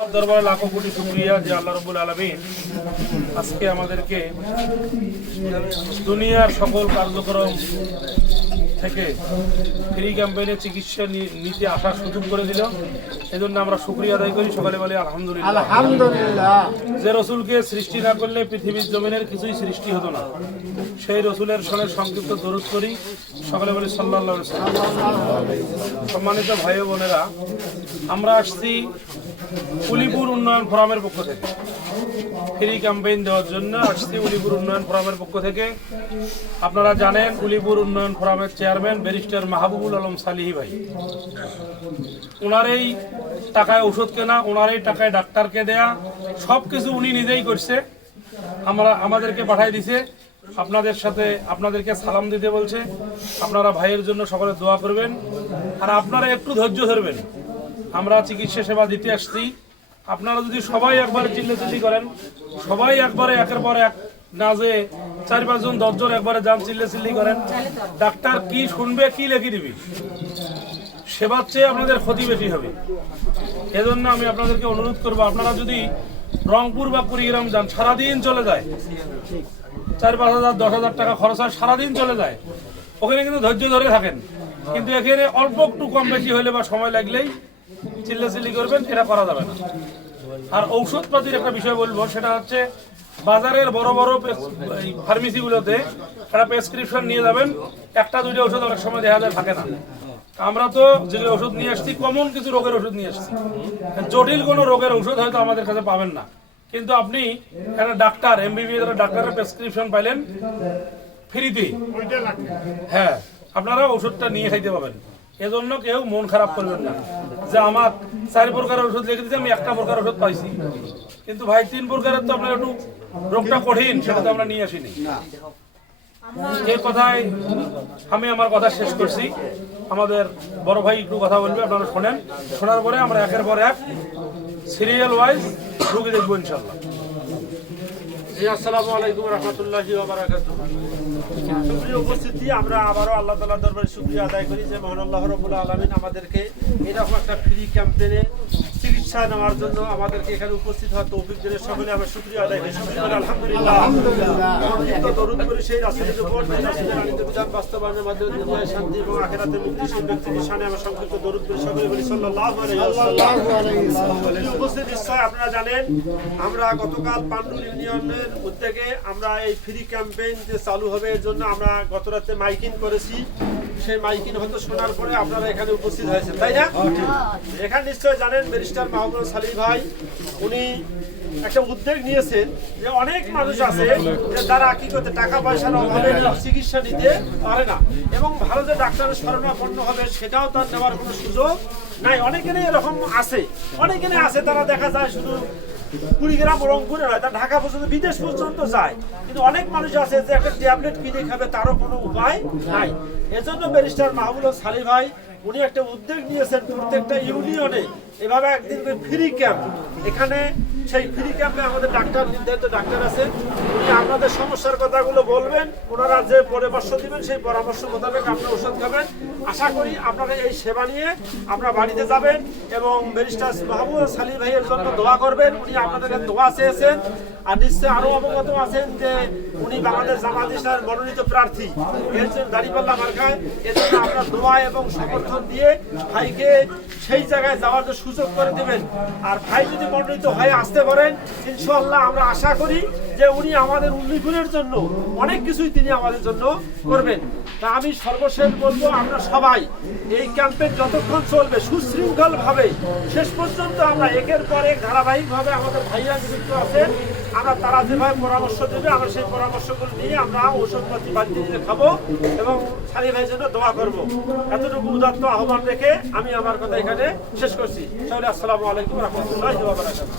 দরবারে লাখো কোটি শুকরিয়া যে আল্লাহ রাব্বুল আলামিন আজকে আমাদেরকে দুনিয়ার সকল কার্যক্রম থেকে ফ্রি ক্যাম্পেইনে চিকিৎসা নিতে আসার সুযোগ করে দিল। এজন্য আমরা শুকরিয়া আদায় করি, সকালে বলি আলহামদুলিল্লাহ। আলহামদুলিল্লাহ। যে রসুলকে সৃষ্টি না করলে পৃথিবীর জমিনের কিছুই সৃষ্টি হতো না, সেই রসুলের সঙ্গে সংক্ষিপ্ত দরুদ করি, সকালে বলি সাল্লাল্লাহু আলাইহি ওয়াসাল্লাম। সম্মানিত ভাই ও বোনেরা, আমরা আসছি উলিপুর উন্নয়ন ফোরামের পক্ষ থেকে ফ্রি ক্যাম্পেইন দেওয়ার জন্য আসছি। উলিপুর উন্নয়ন ফোরামের পক্ষ থেকে আপনারা জানেন, উলিপুর উন্নয়ন ফোরামের চেয়ারম্যান ব্যারিস্টার মাহবুবুল আলম সালিহি ভাই, ওনারই টাকায় ওষুধ কেনা, ওনারই টাকায় ডাক্তারকে দেয়া, সব কিছু উনি নিজেই করছে। আমাদেরকে পাঠাই দিছে, আপনাদেরকে সালাম দিতে বলছে। আপনারা ভাইয়ের জন্য সকলে দোয়া করবেন, আর আপনারা একটু ধৈর্য ধরবেন। আমরা চিকিৎসা সেবা দিতে আসছি। আপনারা যদি সবাই একবারে চিল্লাচিল্লি করেন, সবাই একবারে একের পর এক না যে 4-5 জন 10 জন একবারে যান চিল্লাচিল্লি করেন, ডাক্তার কি শুনবে, কি লিখে দিবি, সেবার চেয়ে আপনাদের ক্ষতি বেশি হবে। এজন্য আমি আপনাদেরকে অনুরোধ করবো, আপনারা যদি রংপুর বা কুড়িগ্রাম যান, সারাদিন চলে যায়, 4-5 হাজার 10 হাজার টাকা খরচ হয়, সারাদিন চলে যায়। ওখানে কিন্তু ধৈর্য ধরে থাকেন, কিন্তু এখানে অল্প একটু কম বেশি হলে বা সময় লাগলেই চিল্লাচিল্লি করবেন, এটা করা যাবে না। আর ঔষধপাতির একটা বিষয় বলবো, সেটা হচ্ছে বাজারের বড় বড় ফার্মেসিগুলোতে একটা প্রেসক্রিপশন নিয়ে যাবেন, 1-2টা ওষুধ অনেক সময় দেখা যায় থাকে না। আমরা তো যে ওষুধ নিয়ে আসছি, কমন কিছু রোগের ওষুধ নিয়ে আসছি, জটিল কোনো রোগের ওষুধ হয়তো আমাদের কাছে পাবেন না। কিন্তু আপনি একটা ডাক্তার, MBBS ডাক্তারের প্রেসক্রিপশন পাইলেন ফ্রিতে, হ্যাঁ, আপনারা ওষুধটা নিয়ে খাইতে পাবেন। এজন্য কেউ মন খারাপ করবেন না যে আমার 4 প্রকারের ওষুধ লিখে দিতে আমি 1টা প্রকার ওষুধ পাইছি, কিন্তু ভাই 3 প্রকারের তো আপনার একটু রোগটা কঠিন, সেটা তো আমরা নিয়ে আসিনি। এই কথায় আমি আমার কথা শেষ করছি। আমাদের বড় ভাই একটু কথা বলবে, আপনারা শোনেন। শোনার পরে আমরা একের পর এক সিরিয়াল ওয়াইজ রোগী দেখবো ইনশাল্লাহ। আসসালামু আলাইকুম রহমতুল্লাহি ওয়া বারাকাতুহু। সুপ্রিয় উপস্থিতি, আমরা আবারও আল্লাহ তাআলার দরবারে শুকরিয়া আদায় করি যে মহান আল্লাহ রাব্বুল আলামিন আমাদেরকে এরকম একটা ফ্রি ক্যাম্পেইনে চিকিৎসা নেওয়ার জন্য আমাদেরকে এখানে উপস্থিত হওয়ার তৌফিক দিলেন। সকলে আমরা শুকরিয়া আদায় করি, আলহামদুলিল্লাহ। দরুদ করি সেই রাসূলের উপর, যে রাসূলের আনিত বিধান বাস্তবায়নের মাধ্যমে দুনিয়ায় শান্তি এবং আখিরাতে মুক্তি, সেই ব্যক্তির শানে আমরা সংক্ষিপ্ত দরুদ করি, সকলে বলি সাল্লাল্লাহু আলাইহি ওয়াসাল্লাম। উপস্থিত নিশ্চয় আপনারা জানেন, আমরা গতকাল পান্ডুর ইউনিয়নের উদ্যোগে আমরা এই ফ্রি ক্যাম্পেইন যে চালু হবে এর জন্য আমরা গত রাতে মাইকিং করেছি। সেই মাইকিং হয়তো শোনার পরে আপনারা এখানে উপস্থিত হয়েছেন, তাই না? এখানে নিশ্চয় জানেন ব্যারিস্টার মাহবুবুল সালিহ ভাই, উনি একটা উদ্যোগ নিয়েছেন যে অনেক মানুষ আছে যে তারা কি করতে টাকা পয়সার অভাবে চিকিৎসা নিতে পারে না, এবং ভালো যে ডাক্তারের শরণাপন্ন হবে সেটাও তার নেওয়ার কোনো সুযোগ নাই। অনেকেরই এরকম আছে, অনেকেরই আছে, তারা দেখা যায় শুধু কুড়িগ্রাম রংপুরে নয়, তার ঢাকা পর্যন্ত, বিদেশ পর্যন্ত যায়, কিন্তু অনেক মানুষ আছে যে একটা ট্যাবলেট কিনে খাবে, তারও কোনো উপায় নাই। এজন্য ব্যারিস্টার মাহবুবুল সালিহ ভাই উনি একটা উদ্যোগ নিয়েছেন, প্রত্যেকটা ইউনিয়নে এভাবে একদিন ফ্রি ক্যাম্প। এখানে সেই ফ্রি ক্যাম্পে আমাদের ডাক্তার, নির্ধারিত ডাক্তার আছেন, উনি আপনাদের সমস্যার কথাগুলো বলবেন, ওনারা যে পরামর্শ দিবেন সেই পরামর্শ মোতাবেক আপনারা ওষুধ খাবেন। আশা করি আপনারা এই সেবা নিয়ে আপনারা বাড়িতে যাবেন এবং ব্যারিস্টার মাহবুবুল সালিহ ভাইয়ের জন্য দোয়া করবেন। উনি আপনাদের দোয়া চেয়েছেন, আর নিশ্চয় আরো অবগত আছেন যে উনি বাংলাদেশ জামাত ইসলামের মনোনীত প্রার্থী, এর জন্য দাঁড়িপাল্লা মার্কায়। এজন্য আপনার দোয়া এবং সমর্থন দিয়ে ভাইকে সেই জায়গায় যাওয়ার সুযোগ করে দেবেন। আর ভাই যদি মনোনীত হয়ে আসতে পারেন, ইনশাআল্লাহ আমরা আশা করি যে উনি আমাদের উন্নয়নের জন্য অনেক কিছুই তিনি আমাদের জন্য করবেন। তা আমি সর্বশেষ বলবো, আমরা সবাই এই ক্যাম্পেইন যতক্ষণ চলবে সুশৃঙ্খল ভাবে শেষ পর্যন্ত আমরা একের পর এক ধারাবাহিকভাবে আমাদের ভাইয়া নিযুক্ত আছেন, আমরা তারা যেভাবে পরামর্শ দেবে আমরা সেই পরামর্শগুলো নিয়ে আমরা ঔষধপাতি বাড়িতে নিয়ে খাবো এবং সালিহ ভাইয়ের জন্য দোয়া করবো। এতটুকু উদাত্ত আহ্বান রেখে আমি আমার কথা এখানে শেষ করছি। সকলে আসসালামু আলাইকুম রহমতুল্লাহি ওয়া বারাকাতুহু।